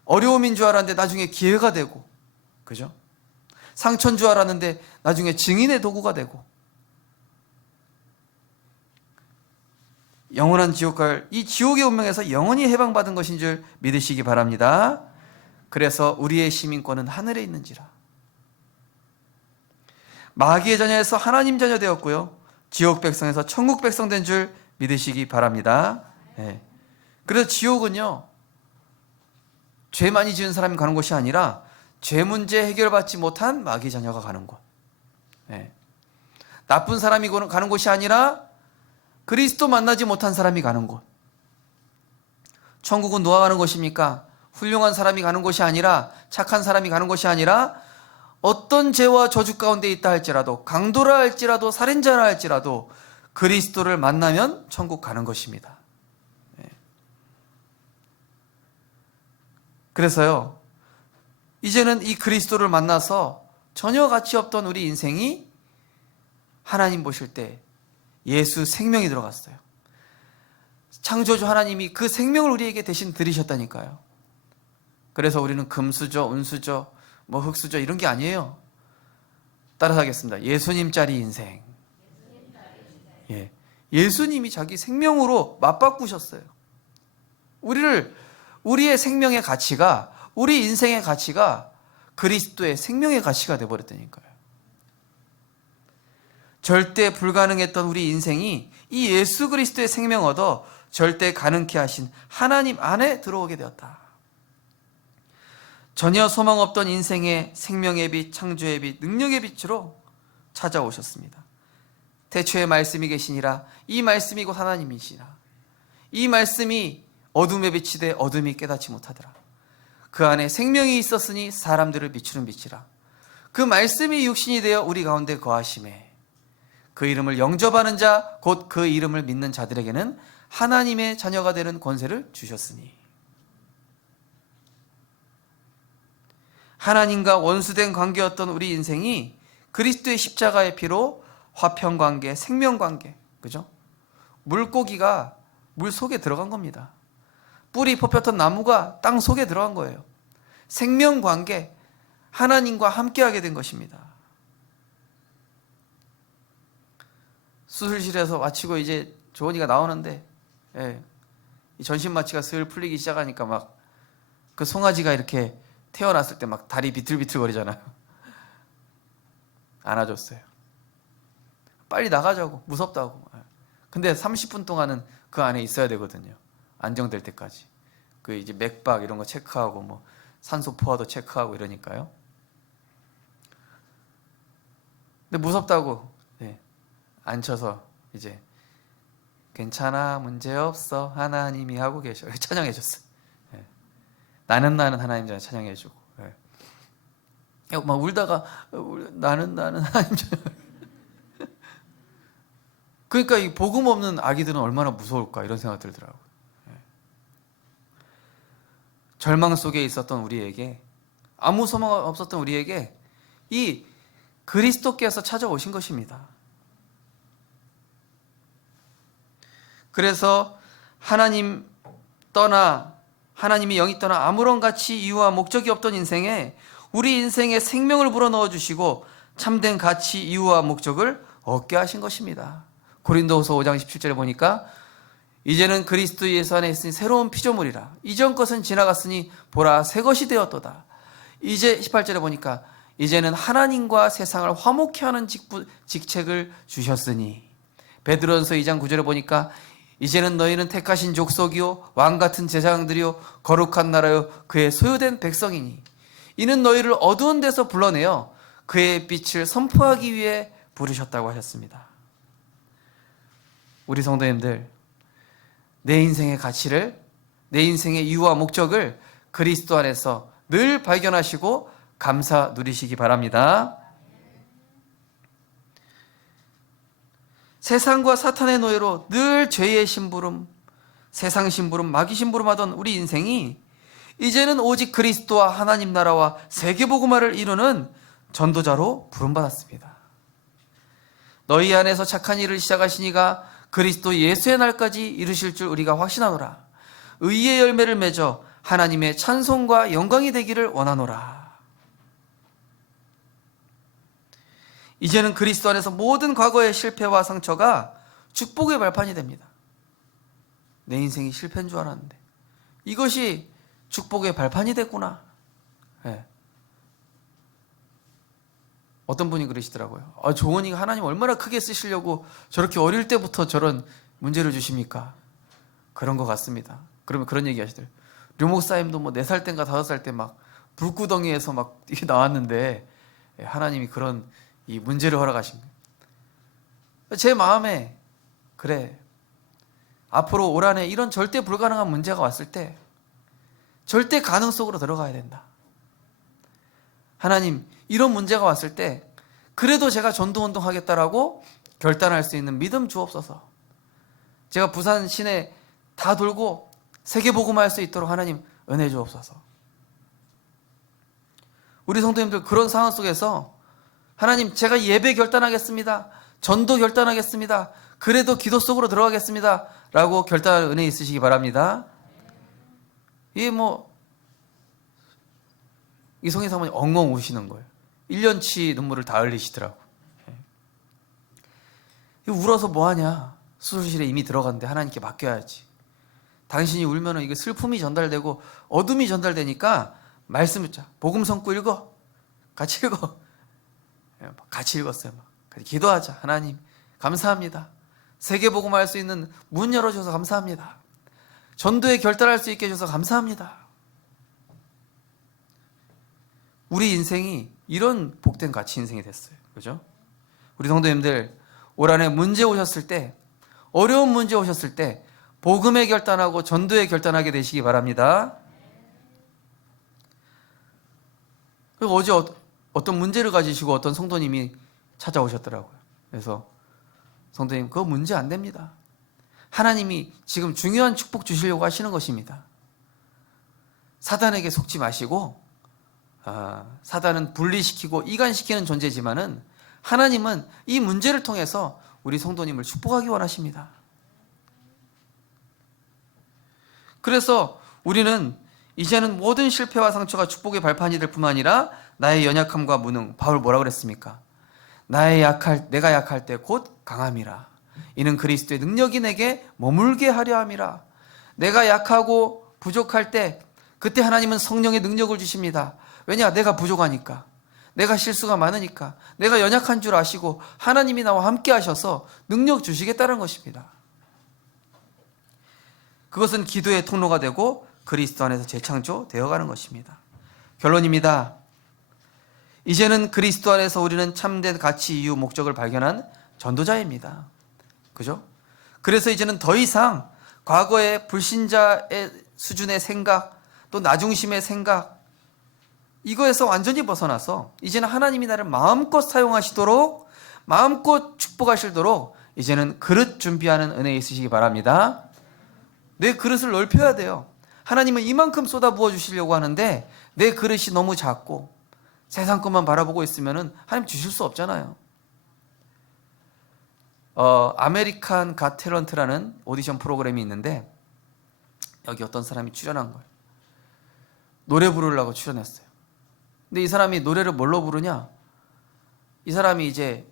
어려움인 줄 알았는데 나중에 기회가 되고, 그죠? 상처인 줄 알았는데 나중에 증인의 도구가 되고, 영원한 지옥 갈 이 지옥의 운명에서 영원히 해방받은 것인 줄 믿으시기 바랍니다. 그래서 우리의 시민권은 하늘에 있는지라. 마귀의 자녀에서 하나님 자녀 되었고요, 지옥 백성에서 천국 백성 된 줄 믿으시기 바랍니다. 네. 그래서 지옥은요, 죄 많이 지은 사람이 가는 곳이 아니라 죄 문제 해결받지 못한 마귀 자녀가 가는 곳. 네. 나쁜 사람이 가는 곳이 아니라 그리스도 만나지 못한 사람이 가는 곳. 천국은 누가 가는 곳입니까? 훌륭한 사람이 가는 곳이 아니라, 착한 사람이 가는 곳이 아니라 어떤 죄와 저주 가운데 있다 할지라도, 강도라 할지라도, 살인자라 할지라도 그리스도를 만나면 천국 가는 것입니다. 그래서요, 이제는 이 그리스도를 만나서 전혀 가치 없던 우리 인생이 하나님 보실 때 예수 생명이 들어갔어요. 창조주 하나님이 그 생명을 우리에게 대신 들이셨다니까요. 그래서 우리는 금수저, 은수저, 뭐 흙수저 이런 게 아니에요. 따라서 하겠습니다. 예수님짜리 인생. 예. 예수님이 자기 생명으로 맞바꾸셨어요. 우리의 생명의 가치가, 우리 인생의 가치가 그리스도의 생명의 가치가 되어버렸다니까요. 절대 불가능했던 우리 인생이 이 예수 그리스도의 생명 얻어 절대 가능케 하신 하나님 안에 들어오게 되었다. 전혀 소망 없던 인생의 생명의 빛, 창조의 빛, 능력의 빛으로 찾아오셨습니다. 태초에 말씀이 계시니라. 이 말씀이 곧 하나님이시라. 이 말씀이 어둠에 비치되 어둠이 깨닫지 못하더라. 그 안에 생명이 있었으니 사람들을 비추는 빛이라. 그 말씀이 육신이 되어 우리 가운데 거하심에 그 이름을 영접하는 자, 곧 그 이름을 믿는 자들에게는 하나님의 자녀가 되는 권세를 주셨으니. 하나님과 원수된 관계였던 우리 인생이 그리스도의 십자가의 피로 화평관계, 생명관계, 그죠? 물고기가 물 속에 들어간 겁니다. 뿌리 뽑혔던 나무가 땅 속에 들어간 거예요. 생명관계, 하나님과 함께하게 된 것입니다. 수술실에서 마치고 이제 조원이가 나오는데, 이 전신 마취가 슬 풀리기 시작하니까 막 그 송아지가 이렇게 태어났을 때 막 다리 비틀비틀 거리잖아요. 안아줬어요. 빨리 나가자고, 무섭다고. 근데 30분 동안은 그 안에 있어야 되거든요. 안정될 때까지. 그 이제 맥박 이런 거 체크하고 뭐 산소 포화도 체크하고 이러니까요. 근데 무섭다고 앉혀서 이제 괜찮아, 문제없어, 하나님이 하고 계셔. 찬양해 줬어. 나는 하나님 잘 찬양해 주고. 막 울다가 나는 하나님 잘. 그러니까 이 복음 없는 아기들은 얼마나 무서울까 이런 생각 들더라고요. 절망 속에 있었던 우리에게, 아무 소망 없었던 우리에게 이 그리스도께서 찾아오신 것입니다. 그래서 하나님이 영이 떠나 아무런 가치, 이유와 목적이 없던 인생에 우리 인생에 생명을 불어넣어 주시고 참된 가치, 이유와 목적을 얻게 하신 것입니다. 고린도후서 5장 17절에 보니까 이제는 그리스도 예수 안에 있으니 새로운 피조물이라. 이전 것은 지나갔으니 보라 새 것이 되었도다. 이제 18절에 보니까 이제는 하나님과 세상을 화목케 하는 직책을 주셨으니. 베드로전서 2장 9절에 보니까 이제는 너희는 택하신 족속이요 왕같은 제사장들이요 거룩한 나라요 그의 소유된 백성이니 이는 너희를 어두운 데서 불러내어 그의 빛을 선포하기 위해 부르셨다고 하셨습니다. 우리 성도님들, 내 인생의 가치를, 내 인생의 이유와 목적을 그리스도 안에서 늘 발견하시고 감사 누리시기 바랍니다. 세상과 사탄의 노예로 늘 죄의 심부름, 세상 심부름, 마귀 심부름하던 우리 인생이 이제는 오직 그리스도와 하나님 나라와 세계복음화를 이루는 전도자로 부름받았습니다. 너희 안에서 착한 일을 시작하신 이가 그리스도 예수의 날까지 이루실 줄 우리가 확신하노라. 의의 열매를 맺어 하나님의 찬송과 영광이 되기를 원하노라. 이제는 그리스도 안에서 모든 과거의 실패와 상처가 축복의 발판이 됩니다. 내 인생이 실패인 줄 알았는데 이것이 축복의 발판이 됐구나. 어떤 분이 그러시더라고요. 조원이가 하나님 얼마나 크게 쓰시려고 저렇게 어릴 때부터 저런 문제를 주십니까? 그런 것 같습니다. 그러면 그런 얘기 하시더라고요. 류목사님도 뭐 4살 땐가 5살 때 막 불구덩이에서 막 이게 나왔는데 하나님이 그런 이 문제를 허락하신 거예요. 제 마음에 그래, 앞으로 올 한해 이런 절대 불가능한 문제가 왔을 때 절대 가능 속으로 들어가야 된다. 하나님, 이런 문제가 왔을 때 그래도 제가 전도운동 하겠다라고 결단할 수 있는 믿음 주옵소서. 제가 부산 시내 다 돌고 세계복음화할 수 있도록 하나님 은혜 주옵소서. 우리 성도님들 그런 상황 속에서 하나님, 제가 예배 결단하겠습니다. 전도 결단하겠습니다. 그래도 기도 속으로 들어가겠습니다. 라고 결단할 은혜 있으시기 바랍니다. 이 이성희 사모님 엉엉 우시는 거예요. 1년치 눈물을 다 흘리시더라고. 울어서 뭐하냐. 수술실에 이미 들어갔는데 하나님께 맡겨야지. 당신이 울면은 이게 슬픔이 전달되고 어둠이 전달되니까 말씀을 복음 성구 읽어. 같이 읽어. 같이 읽었어요. 기도하자. 하나님 감사합니다. 세계 복음할 수 있는 문 열어줘서 감사합니다. 전도에 결단할 수 있게 해줘서 감사합니다. 우리 인생이 이런 복된 가치 인생이 됐어요. 그죠? 우리 성도님들 올 한해 문제 오셨을 때, 어려운 문제 오셨을 때 복음에 결단하고 전도에 결단하게 되시기 바랍니다. 그리고 어제 어떤 문제를 가지시고 어떤 성도님이 찾아오셨더라고요. 그래서 성도님 그거 문제 안 됩니다. 하나님이 지금 중요한 축복 주시려고 하시는 것입니다. 사단에게 속지 마시고, 사단은 분리시키고 이간시키는 존재지만은 하나님은 이 문제를 통해서 우리 성도님을 축복하기 원하십니다. 그래서 우리는 이제는 모든 실패와 상처가 축복의 발판이 될 뿐만 아니라 나의 연약함과 무능, 바울 뭐라고 그랬습니까? 내가 약할 때 곧 강함이라. 이는 그리스도의 능력이 내게 머물게 하려 함이라. 내가 약하고 부족할 때 그때 하나님은 성령의 능력을 주십니다. 왜냐? 내가 부족하니까. 내가 실수가 많으니까. 내가 연약한 줄 아시고 하나님이 나와 함께 하셔서 능력 주시겠다는 것입니다. 그것은 기도의 통로가 되고 그리스도 안에서 재창조되어가는 것입니다. 결론입니다. 이제는 그리스도 안에서 우리는 참된 가치, 이유, 목적을 발견한 전도자입니다. 그죠? 그래서 이제는 더 이상 과거의 불신자의 수준의 생각, 또 나중심의 생각, 이거에서 완전히 벗어나서 이제는 하나님이 나를 마음껏 사용하시도록, 마음껏 축복하시도록 이제는 그릇 준비하는 은혜 있으시기 바랍니다. 내 그릇을 넓혀야 돼요. 하나님은 이만큼 쏟아부어 주시려고 하는데 내 그릇이 너무 작고 세상 것만 바라보고 있으면 하나님 주실 수 없잖아요. 아메리칸 갓 탤런트라는 오디션 프로그램이 있는데 여기 어떤 사람이 출연한 거예요. 노래 부르려고 출연했어요. 근데 이 사람이 노래를 뭘로 부르냐? 이 사람이 이제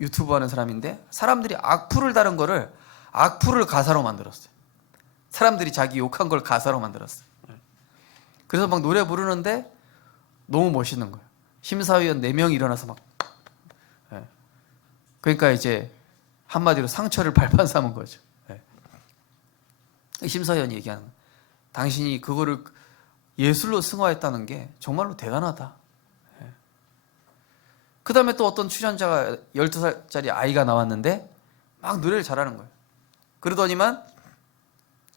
유튜브 하는 사람인데 사람들이 악플을 다른 거를 악플을 가사로 만들었어요. 사람들이 자기 욕한 걸 가사로 만들었어요. 그래서 막 노래 부르는데 너무 멋있는 거예요. 심사위원 4명이 일어나서 막. 그러니까 이제 한마디로 상처를 발판 삼은 거죠. 심사위원이 얘기하는 거예요. 당신이 그거를 예술로 승화했다는 게 정말로 대단하다. 그 다음에 또 어떤 출연자가 12살짜리 아이가 나왔는데 막 노래를 잘하는 거예요. 그러더니만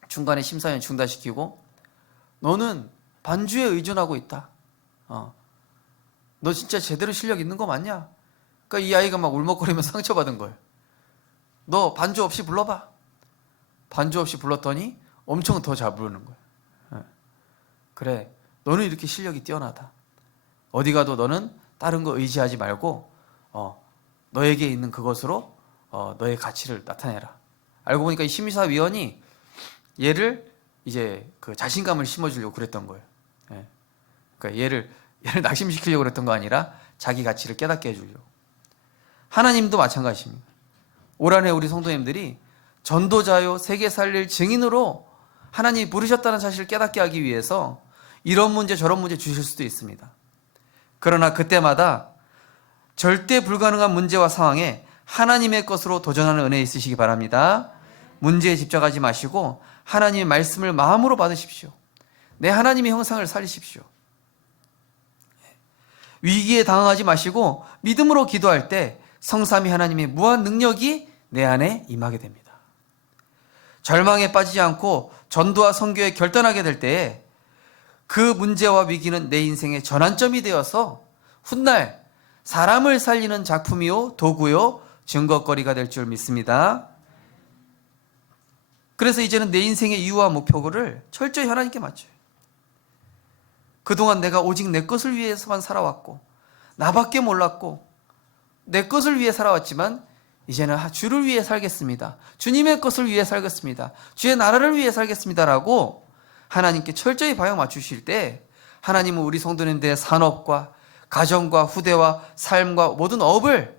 중간에 심사위원 중단시키고 너는 반주에 의존하고 있다. 너 진짜 제대로 실력 있는 거 맞냐? 그러니까 이 아이가 막 울먹거리면서 상처받은 거예요. 너 반주 없이 불러봐. 반주 없이 불렀더니 엄청 더 잘 부르는 거예요. 그래, 너는 이렇게 실력이 뛰어나다. 어디 가도 너는 다른 거 의지하지 말고 너에게 있는 그것으로 너의 가치를 나타내라. 알고 보니까 이 심사위원이 얘를 이제 그 자신감을 심어주려고 그랬던 거예요. 그러니까 얘를 낙심시키려고 그랬던 거 아니라 자기 가치를 깨닫게 해주려고. 하나님도 마찬가지입니다. 올 한해 우리 성도님들이 전도자요 세계 살릴 증인으로 하나님이 부르셨다는 사실을 깨닫게 하기 위해서 이런 문제 저런 문제 주실 수도 있습니다. 그러나 그때마다 절대 불가능한 문제와 상황에 하나님의 것으로 도전하는 은혜 있으시기 바랍니다. 문제에 집착하지 마시고 하나님의 말씀을 마음으로 받으십시오. 내 하나님의 형상을 살리십시오. 위기에 당황하지 마시고 믿음으로 기도할 때 성삼위 하나님의 무한 능력이 내 안에 임하게 됩니다. 절망에 빠지지 않고 전도와 선교에 결단하게 될 때에 그 문제와 위기는 내 인생의 전환점이 되어서 훗날 사람을 살리는 작품이요 도구요 증거거리가 될 줄 믿습니다. 그래서 이제는 내 인생의 이유와 목표를 철저히 하나님께 맞춰요. 그동안 내가 오직 내 것을 위해서만 살아왔고 나밖에 몰랐고 내 것을 위해 살아왔지만 이제는 주를 위해 살겠습니다. 주님의 것을 위해 살겠습니다. 주의 나라를 위해 살겠습니다라고 하나님께 철저히 방향 맞추실 때 하나님은 우리 성도님들의 산업과 가정과 후대와 삶과 모든 업을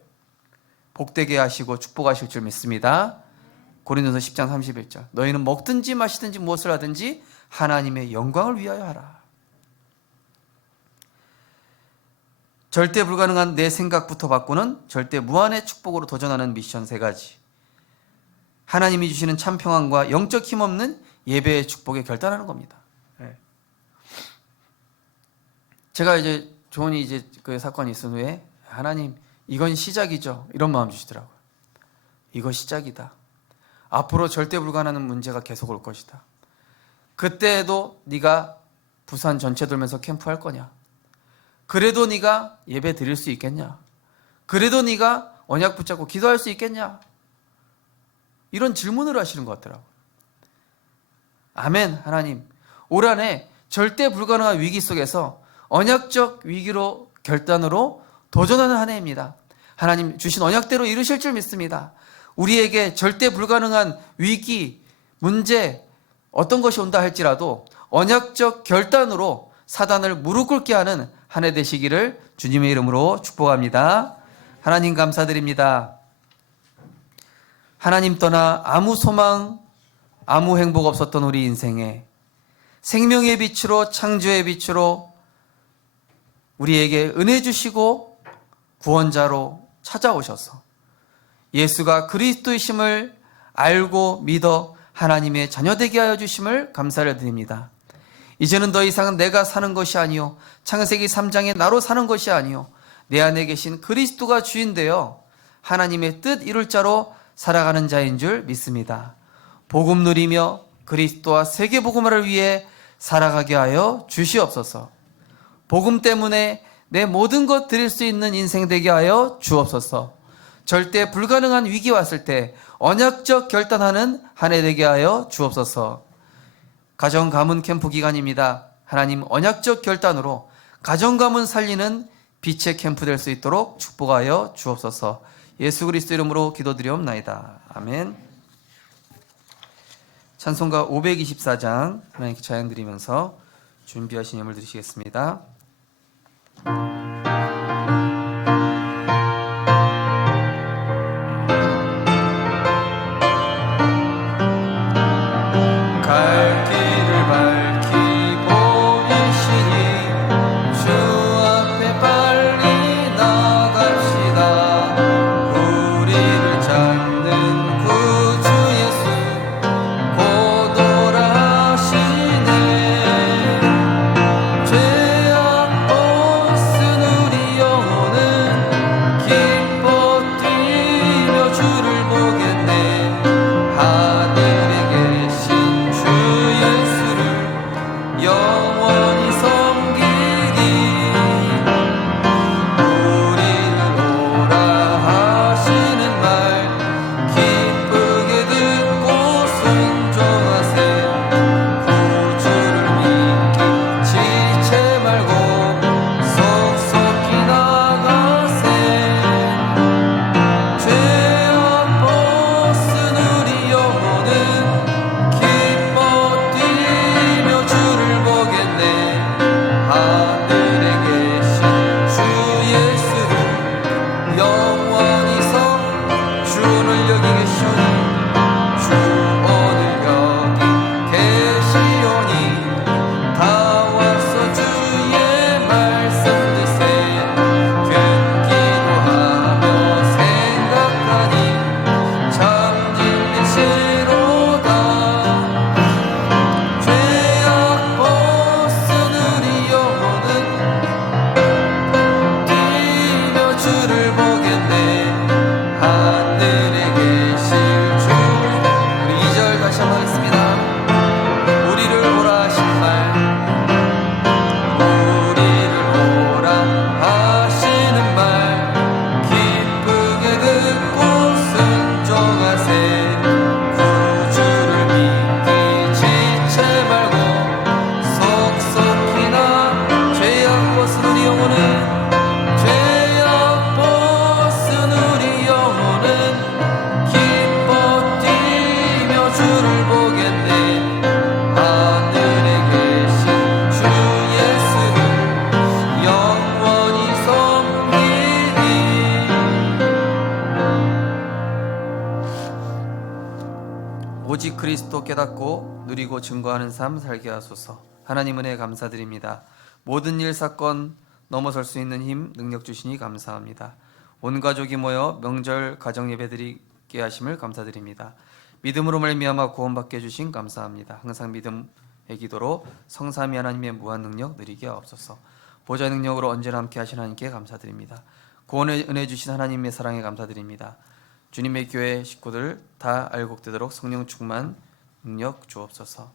복되게 하시고 축복하실 줄 믿습니다. 고린도서 10장 31절 너희는 먹든지 마시든지 무엇을 하든지 하나님의 영광을 위하여 하라. 절대 불가능한 내 생각부터 바꾸는 절대 무한의 축복으로 도전하는 미션 3가지. 하나님이 주시는 참 평안과 영적 힘없는 예배의 축복에 결단하는 겁니다. 제가 이제 조언이 이제 그 사건이 있은 후에 하나님 이건 시작이죠. 이런 마음 주시더라고요. 이거 시작이다. 앞으로 절대 불가능한 문제가 계속 올 것이다. 그때도 네가 부산 전체 돌면서 캠프할 거냐? 그래도 네가 예배 드릴 수 있겠냐? 그래도 네가 언약 붙잡고 기도할 수 있겠냐? 이런 질문을 하시는 것 같더라고요. 아멘. 하나님 올 한해 절대 불가능한 위기 속에서 언약적 위기로 결단으로 도전하는 한 해입니다. 하나님 주신 언약대로 이루실 줄 믿습니다. 우리에게 절대 불가능한 위기, 문제 어떤 것이 온다 할지라도 언약적 결단으로 사단을 무릎 꿇게 하는 한 해 되시기를 주님의 이름으로 축복합니다. 하나님 감사드립니다. 하나님 떠나 아무 소망, 아무 행복 없었던 우리 인생에 생명의 빛으로 창조의 빛으로 우리에게 은혜 주시고 구원자로 찾아오셔서 예수가 그리스도이심을 알고 믿어 하나님의 자녀되게 하여 주심을 감사를 드립니다. 이제는 더 이상은 내가 사는 것이 아니요 창세기 3장에 나로 사는 것이 아니요 내 안에 계신 그리스도가 주인 되어 하나님의 뜻 이룰 자로 살아가는 자인 줄 믿습니다. 복음 누리며 그리스도와 세계 복음화를 위해 살아가게 하여 주시옵소서. 복음 때문에 내 모든 것 드릴 수 있는 인생 되게 하여 주옵소서. 절대 불가능한 위기 왔을 때 언약적 결단하는 한 해 되게 하여 주옵소서. 가정 가문 캠프 기간입니다. 하나님 언약적 결단으로 가정 가문 살리는 빛의 캠프 될 수 있도록 축복하여 주옵소서. 예수 그리스도 이름으로 기도드리옵나이다. 아멘. 찬송가 524장 하나님께 찬양드리면서 준비하신 예물 드리시겠습니다. 그리스도 깨닫고 누리고 증거하는 삶 살게 하소서. 하나님 은혜 감사드립니다. 모든 일 사건 넘어설 수 있는 힘 능력 주시니 감사합니다. 온 가족이 모여 명절 가정 예배드리게 하심을 감사드립니다. 믿음으로 말미암아 구원받게 해주신 감사합니다. 항상 믿음의 기도로 성삼위 하나님의 무한 능력 누리게 하옵소서. 보좌의 능력으로 언제나 함께 하신 하나님께 감사드립니다. 구원의 은혜 주신 하나님의 사랑에 감사드립니다. 주님의 교회 식구들 다 알곡되도록 성령 충만 능력 주옵소서.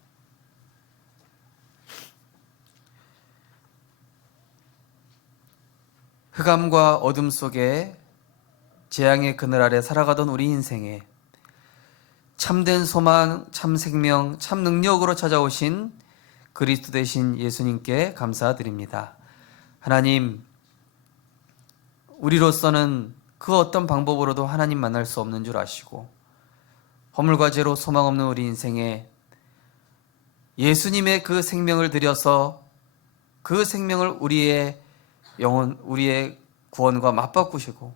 흑암과 어둠 속에 재앙의 그늘 아래 살아가던 우리 인생에 참된 소망, 참 생명, 참 능력으로 찾아오신 그리스도 되신 예수님께 감사드립니다. 하나님, 우리로서는 그 어떤 방법으로도 하나님 만날 수 없는 줄 아시고 허물과 죄로 소망 없는 우리 인생에 예수님의 그 생명을 들여서 그 생명을 우리의 영혼, 우리의 구원과 맞바꾸시고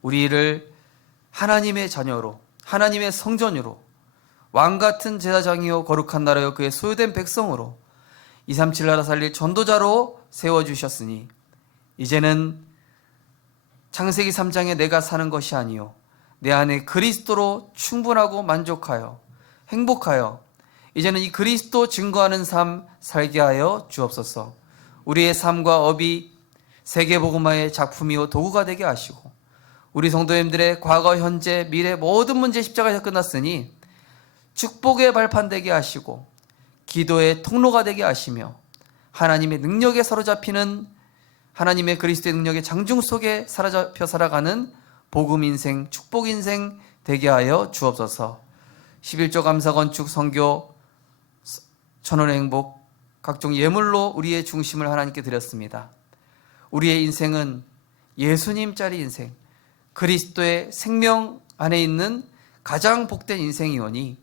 우리를 하나님의 자녀로, 하나님의 성전으로, 왕같은 제사장이요 거룩한 나라요 그의 소유된 백성으로 237 나라 살릴 전도자로 세워주셨으니 이제는 창세기 3장에 내가 사는 것이 아니요 내 안에 그리스도로 충분하고 만족하여 행복하여 이제는 이 그리스도 증거하는 삶 살게 하여 주옵소서. 우리의 삶과 업이 세계복음화의 작품이요 도구가 되게 하시고 우리 성도님들의 과거, 현재, 미래 모든 문제 십자가에서 끝났으니 축복의 발판 되게 하시고 기도의 통로가 되게 하시며 하나님의 능력에 사로잡히는 하나님의 그리스도의 능력의 장중 속에 사로잡혀 살아가는 복음 인생, 축복 인생 되게 하여 주옵소서. 11조 감사 건축 선교 천원의 행복 각종 예물로 우리의 중심을 하나님께 드렸습니다. 우리의 인생은 예수님짜리 인생, 그리스도의 생명 안에 있는 가장 복된 인생이오니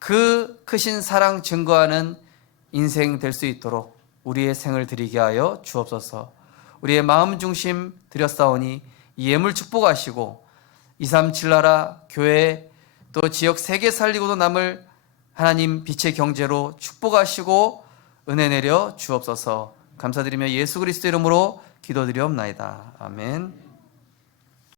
그 크신 사랑 증거하는 인생 될 수 있도록 우리의 생을 드리게 하여 주옵소서. 우리의 마음 중심 드렸사오니 이 예물 축복하시고 237 나라 교회 또 지역 세계 살리고도 남을 하나님 빛의 경제로 축복하시고 은혜 내려 주옵소서. 감사드리며 예수 그리스도 이름으로 기도드리옵나이다. 아멘.